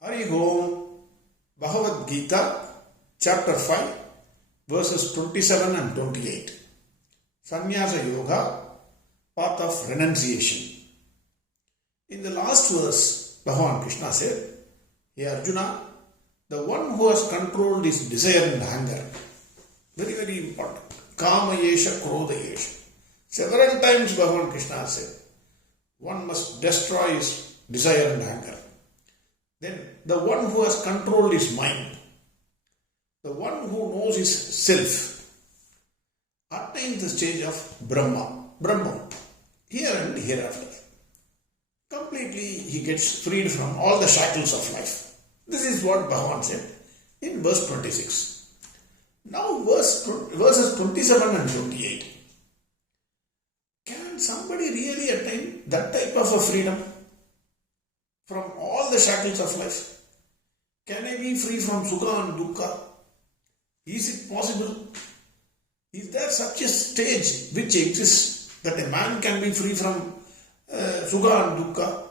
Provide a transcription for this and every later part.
Hari Om, Bhagavad Gita, Chapter 5, verses 27 and 28. Sannyasa Yoga, path of renunciation. In the last verse, Bhagwan Krishna said, Hey Arjuna, the one who has controlled his desire and anger, very, very important. Kama yesha, krodha yesha. Several times Bhagwan Krishna said, one must destroy his desire and anger. Then the one who has controlled his mind, the one who knows his self, attains the stage of Brahman, here and hereafter. Completely he gets freed from all the shackles of life. This is what Bhagavan said in verse 26. Now verses 27 and 28. Can somebody really attain that type of a freedom from all the shackles of life? Can I be free from sukha and dukkha? Is it possible? Is there such a stage which exists that a man can be free from sukha and dukkha?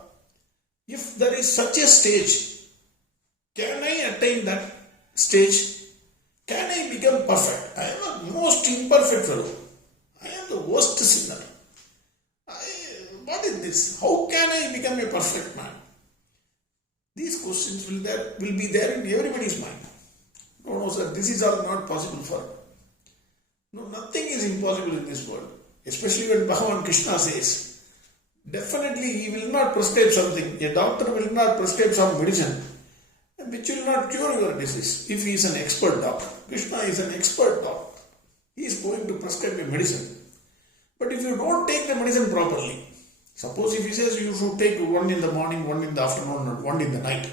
If there is such a stage, can I attain that stage? Can I become perfect? I am the most imperfect fellow. I am the worst sinner. What is this? How can I become a perfect man? These questions will be there in everybody's mind. No, sir, this is all not possible for me. No, nothing is impossible in this world. Especially when Bhagwan Krishna says, definitely he will not prescribe something. A doctor will not prescribe some medicine which will not cure your disease if he is an expert doctor. Krishna is an expert doctor. He is going to prescribe a medicine. But if you don't take the medicine properly, suppose if he says you should take one in the morning, one in the afternoon, and one in the night,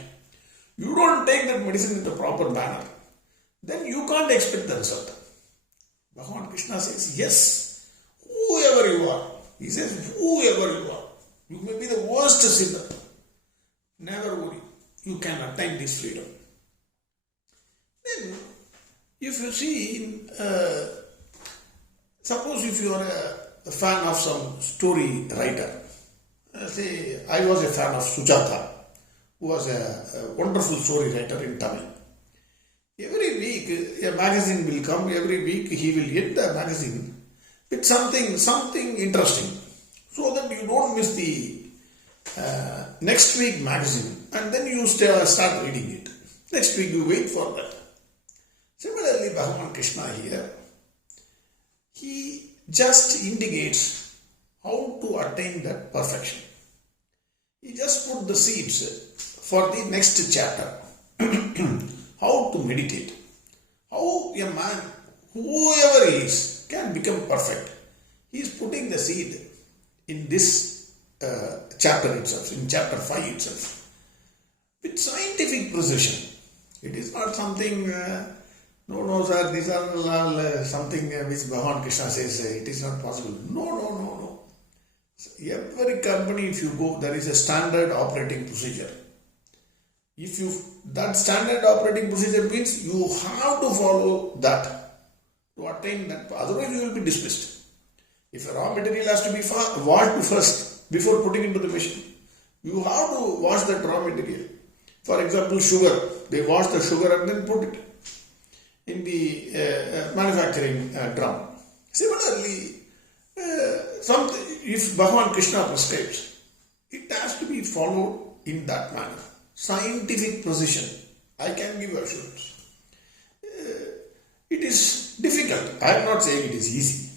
you don't take that medicine in the proper manner, then you can't expect the result. Bhagwan Krishna says, yes, whoever you are, he says, whoever you are, you may be the worst sinner. Never worry, you can attain this freedom. Then, if you see, suppose if you are a fan of some story writer, say, I was a fan of Sujata, who was a wonderful story writer in Tamil. Every week a magazine will come, every week he will hit the magazine with something interesting, so that you don't miss the next week magazine, and then you start reading it. Next week you wait for that. Similarly, Bhagwan Krishna here, he just indicates how to attain that perfection. He just put the seeds for the next chapter. How to meditate. How a man, whoever he is, can become perfect. He is putting the seed in this chapter itself, in chapter 5 itself, with scientific precision. It is not something, no, sir, these are all something which Bhagwan Krishna says it is not possible. No. Every company, if you go, there is a standard operating procedure. That standard operating procedure means you have to follow that to attain that, otherwise you will be dismissed. If a raw material has to be washed first before putting into the machine, you have to wash that raw material. For example, sugar, they wash the sugar and then put it in the manufacturing drum. Similarly, if Bhagwan Krishna prescribes, it has to be followed in that manner. Scientific precision, I can give assurance. It is difficult. I am not saying it is easy.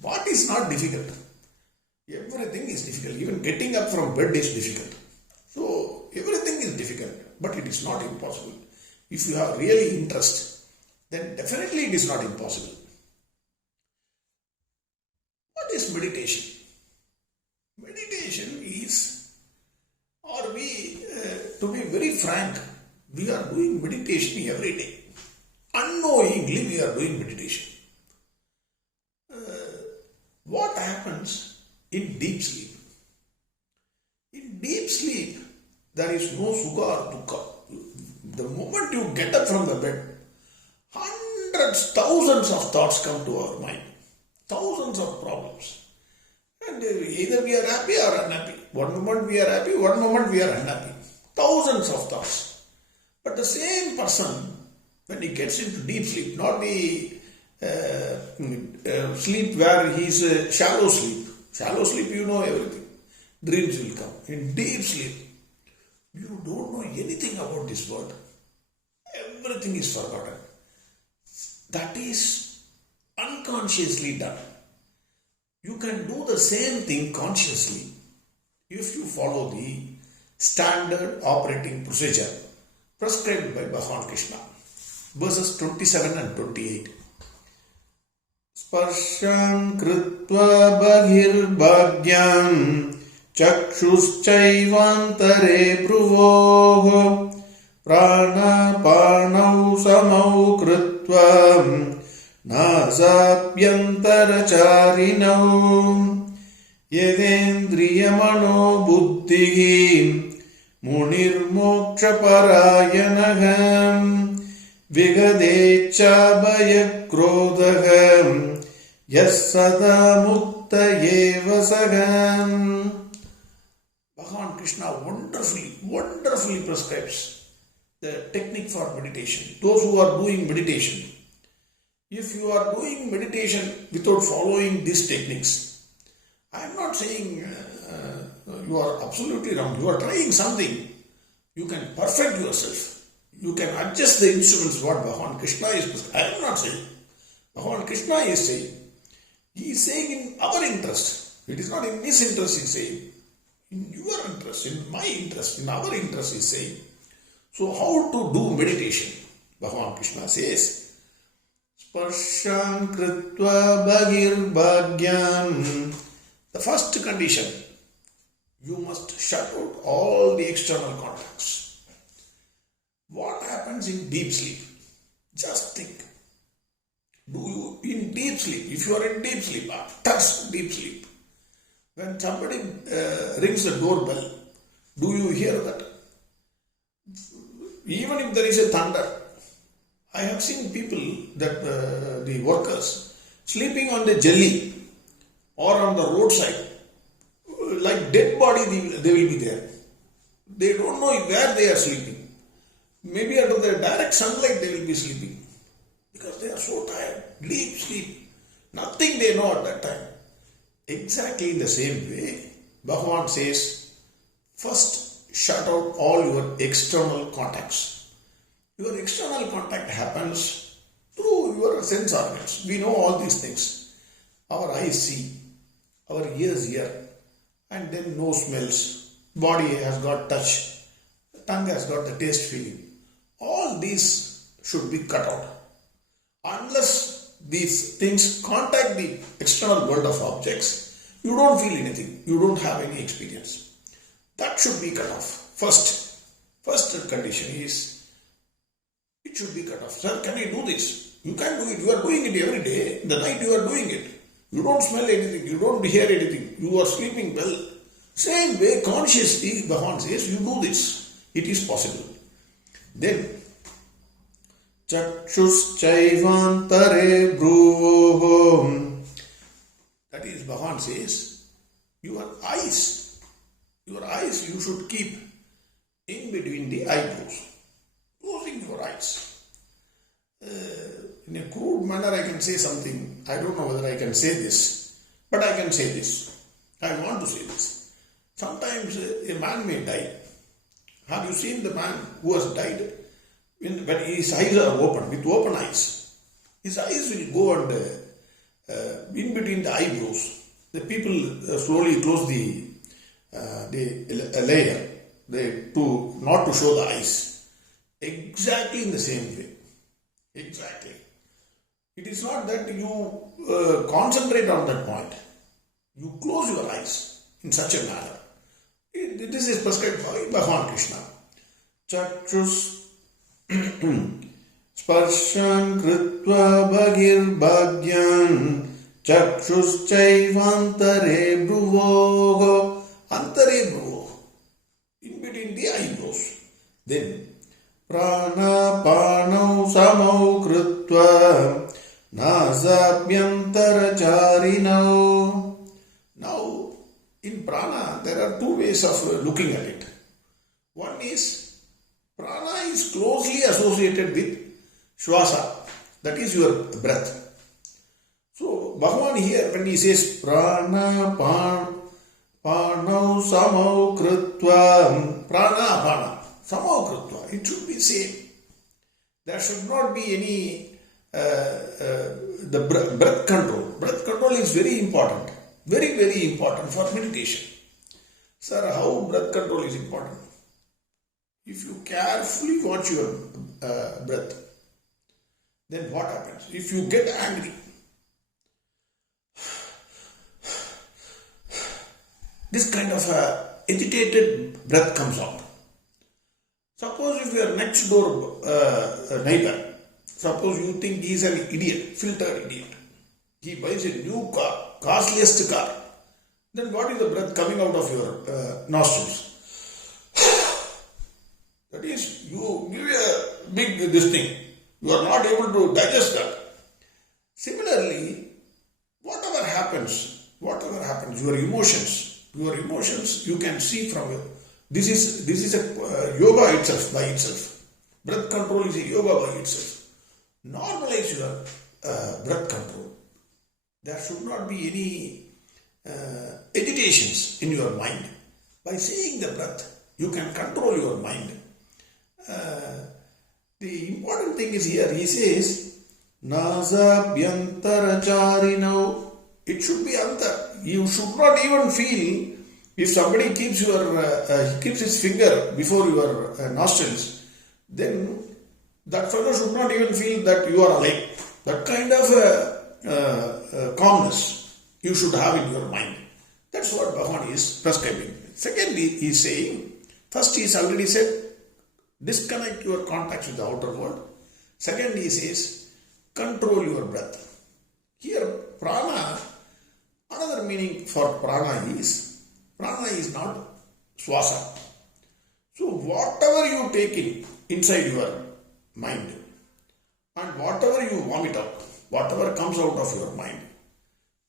What is not difficult? Everything is difficult. Even getting up from bed is difficult. So, everything is difficult, but it is not impossible. If you have really interest, then definitely it is not impossible. What is meditation? Meditation is, to be very frank, we are doing meditation every day. Unknowingly we are doing meditation. What happens in deep sleep? In deep sleep, there is no sukha or dukkha. The moment you get up from the bed, hundreds, thousands of thoughts come to our mind. Thousands of problems. And either we are happy or unhappy. One moment we are happy, one moment we are unhappy. Thousands of thoughts. But the same person, when he gets into deep sleep, not the sleep where he is shallow sleep. Shallow sleep, you know everything. Dreams will come. In deep sleep, you don't know anything about this world. Everything is forgotten. That is unconsciously done. You can do the same thing consciously if you follow the standard operating procedure prescribed by Bhagwan Krishna. Verses 27 and 28. Sparshan kritva bhaghirbhagyam chakshuschaivantare bhruvoh pranapanau samau kritva nasabhyantaracharinav yedendriyamano buddhi munirmokshaparayanaham vigadechabhayakrodaham yassada mukta eva sagam. Bhagwan Krishna wonderfully prescribes the technique for meditation. Those who are doing meditation, if you are doing meditation without following these techniques, I am not saying you are absolutely wrong. You are trying something. You can perfect yourself. You can adjust the instruments what Bhagwan Krishna is. I am not saying. Bhagwan Krishna is saying. He is saying in our interest. It is not in his interest he is saying. In your interest, in my interest, in our interest he is saying. So how to do meditation? Bhagwan Krishna says, Sparshan kritva bhagirbhagyam. The first condition, you must shut out all the external contacts. What happens in deep sleep? Just think. Do you, in deep sleep, if you are in deep sleep, touch deep sleep, when somebody rings the doorbell, do you hear that? Even if there is a thunder, I have seen people, that the workers, sleeping on the jelly or on the roadside, like dead body they will be there. They don't know where they are sleeping. Maybe under the direct sunlight they will be sleeping. Because they are so tired. Deep sleep. Nothing they know at that time. Exactly in the same way, Bhagavan says, first shut out all your external contacts. Your external contact happens through your sense organs. We know all these things. Our eyes see, our ears hear, and then nose smells, body has got touch, tongue has got the taste feeling. All these should be cut out. Unless these things contact the external world of objects, you don't feel anything, you don't have any experience. That should be cut off. First condition is, it should be cut off. Sir, can you do this? You can do it. You are doing it every day. In the night you are doing it. You don't smell anything. You don't hear anything. You are sleeping well. Same way, consciously, Bhagavan says, you do this. It is possible. Then, Ch.5 Ver.27. That is, Bhagavan says, your eyes you should keep in between the eyebrows. Closing your eyes. In a crude manner I can say something. I don't know whether I can say this, but I can say this. I want to say this. Sometimes a man may die. Have you seen the man who has died? When his eyes are open, with open eyes, his eyes will go and in between the eyebrows. The people slowly close the layer to not to show the eyes. Exactly in the same way. Exactly. It is not that you concentrate on that point. You close your eyes in such a manner. This is prescribed by Bhagwan Krishna. Chakshus Sparshan kritva bhagirbhagyam chakshuschaivantare bhruvoh. Antare bhruvoh. In between the eyebrows. Then pranapanau samau kritva nasabhyantaracharinav. Now, in prana, there are two ways of looking at it. One is Prana is closely associated with Shwasa, that is your breath. So, Bhagavan here, when he says Prana Panau Samau Krutva, Prana Apana, Samau Krutva, it should be same. There should not be any the breath control. Breath control is very important. Very, very important for meditation. Sir, how breath control is important? If you carefully watch your breath, then what happens? If you get angry, this kind of agitated breath comes out. Suppose if your next door neighbor, suppose you think he is an idiot, filtered idiot. He buys a new car, costliest car. Then what is the breath coming out of your nostrils? That is, you give a big this thing. You are not able to digest that. Similarly, whatever happens, your emotions, you can see from it. This is a yoga itself, by itself. Breath control is a yoga by itself. Normalize your breath control. There should not be any agitations in your mind. By saying the breath, you can control your mind. The important thing is here, he says, Nasa Bhyantara. It should be antar. You should not even feel if somebody keeps his finger before your nostrils, then that fellow should not even feel that you are alive. That kind of calmness you should have in your mind. That's what Bhagavan is prescribing. Secondly, he is saying, first he has already said, disconnect your contacts with the outer world. Second, he says, control your breath. Here, prana, another meaning for prana is not swasa. So, whatever you take inside your mind and whatever you vomit out, whatever comes out of your mind,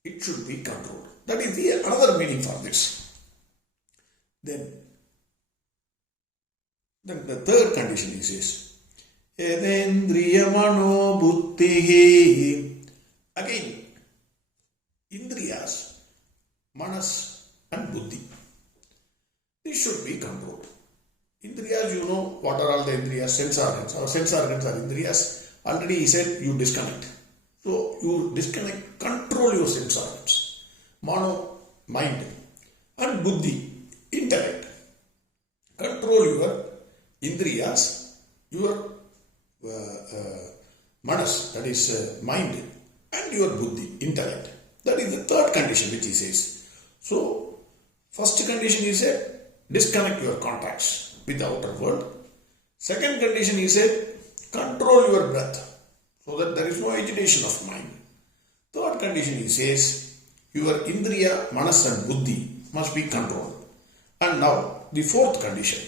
it should be controlled. That is another meaning for this. Then the third condition he says, Edendriyamano buddhihi. Again, indriyas, manas and buddhi. This should be controlled. Indriyas, you know what are all the indriyas? Sense organs. Our sense organs are indriyas. Already he said you disconnect. So you disconnect, control your sense organs. Mano, mind. And buddhi, intellect. Control your indriyas, your manas, that is mind, and your buddhi, intellect. That is the third condition which he says. So, first condition he said, disconnect your contacts with the outer world. Second condition he said, control your breath so that there is no agitation of mind. Third condition he says, your indriya, manas and buddhi must be controlled. And now, the fourth condition.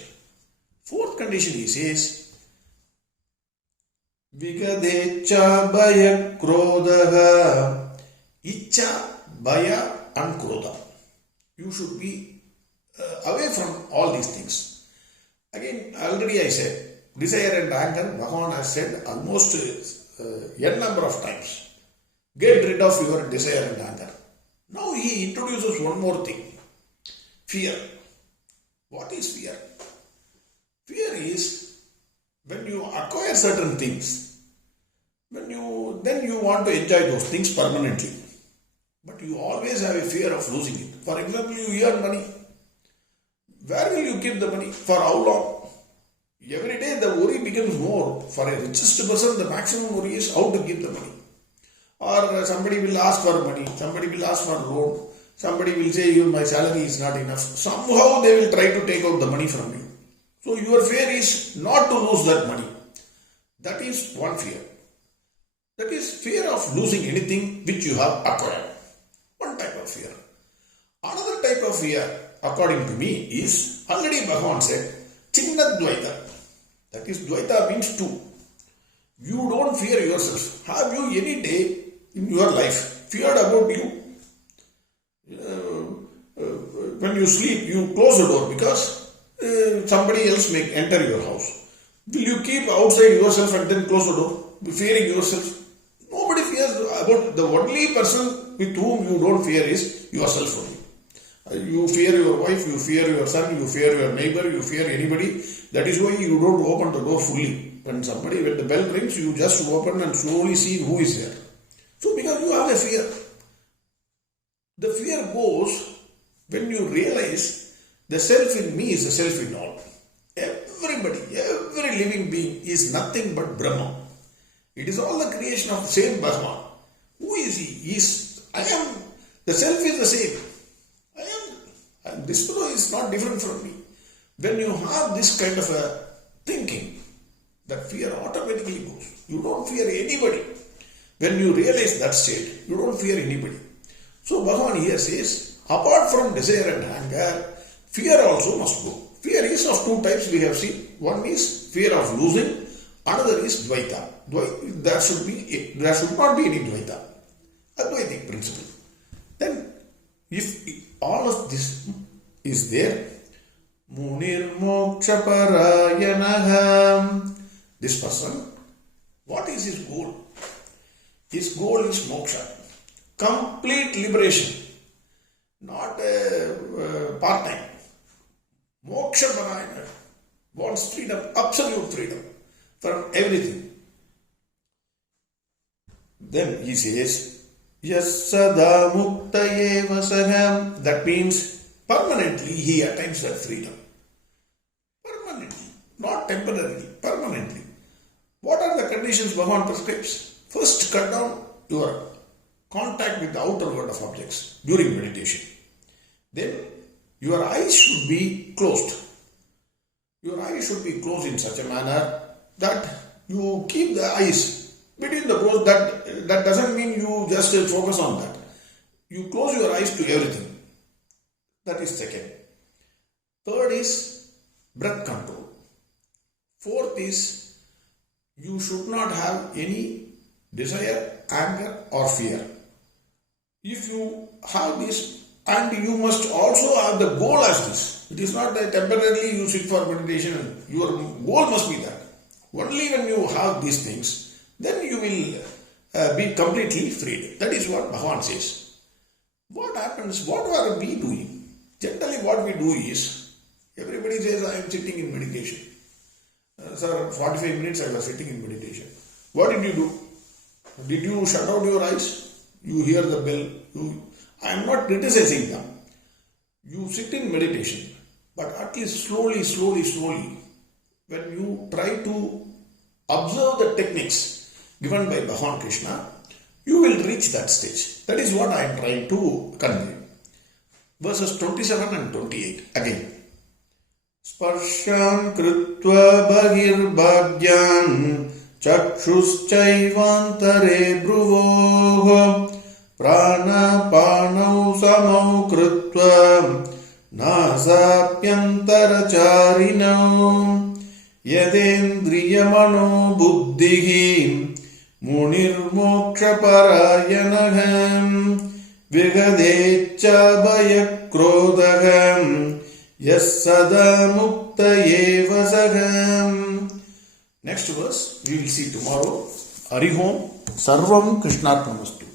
Fourth condition he says, Vigadecha bhaya krodaha. Icha, bhaya and krodha. You should be away from all these things. Again, already I said, desire and anger, Bhagavan has said almost n number of times. Get rid of your desire and anger. Now he introduces one more thing. Fear. What is fear? Fear is when you acquire certain things, then you want to enjoy those things permanently. But you always have a fear of losing it. For example, you earn money. Where will you keep the money? For how long? Every day the worry becomes more. For a richest person, the maximum worry is how to keep the money. Or somebody will ask for money, somebody will ask for loan, somebody will say, my salary is not enough. Somehow they will try to take out the money from you. So your fear is not to lose that money. That is one fear. That is fear of losing anything which you have acquired. One type of fear. Another type of fear, according to me, is already Bhagavan said, Chinna Dvaita. That is, Dvaita means two. You don't fear yourself. Have you any day in your life feared about you? When you sleep, you close the door because somebody else may enter your house. Will you keep outside yourself and then close the door, fearing yourself? Nobody fears about the only person with whom you don't fear is yourself only. You fear your wife, you fear your son, you fear your neighbor, you fear anybody. That is why you don't open the door fully. When the bell rings, you just open and slowly see who is there. So because you have a fear. The fear goes when you realize the self in me is the self in all. Everybody, every living being is nothing but Brahma. It is all the creation of the same Bhagwan. Who is he? I am. The self is the same. I am. And this fellow is not different from me. When you have this kind of a thinking, that fear automatically goes. You don't fear anybody. When you realize that state, you don't fear anybody. So Bhagavan here says, apart from desire and anger, fear also must go. Fear is of two types we have seen. One is fear of losing, another is Dvaita. There should not be any Dvaita. Advaitic principle. Then, if all of this is there, Munir Moksha Parayanaha, this person, what is his goal? His goal is moksha, complete liberation, not part-time. Moksha Parayana wants freedom, absolute freedom from everything. Then he says, Yas sada mukta eva saham. That means permanently he attains that freedom. Permanently, not temporarily, permanently. What are the conditions Bhagavan prescribes? First, cut down your contact with the outer world of objects during meditation. Then, your eyes should be closed. Your eyes should be closed in such a manner that you keep the eyes between the closed. That doesn't mean you just focus on that. You close your eyes to everything. That is second. Third is breath control. Fourth is you should not have any desire, anger or fear. If you have this, and you must also have the goal as this. It is not that temporarily you sit for meditation. Your goal must be that. Only when you have these things, then you will be completely freed. That is what Bhagavan says. What happens? What are we doing? Generally what we do is, everybody says I am sitting in meditation. Sir, 45 minutes I was sitting in meditation. What did you do? Did you shut out your eyes? You hear the bell. I am not criticizing them. You sit in meditation, but at least slowly, when you try to observe the techniques given by Bhagwan Krishna, you will reach that stage. That is what I am trying to convey. Verses 27 and 28 again. Sparsham krutva bhagirbhagyan Ch.5 Ver.27 Prana panau samau krutva Nasapyantara charinau Yadendriyamano buddhihi Munir moksha parayanaham Vigadecha bhayakrodaham Yas sada mukta eva saham. Next verse we will see tomorrow. Harihom Sarvam Krishnarpamastu.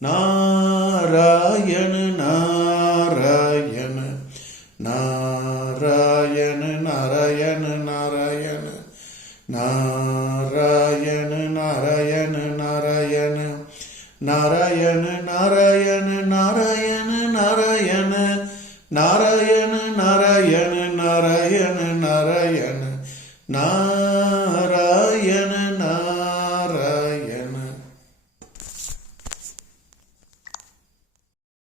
Narayana Narayana Narayana Narayana Narayana Narayana Narayana Narayana Narayana Narayana Narayana Narayana Narayana Narayana Narayana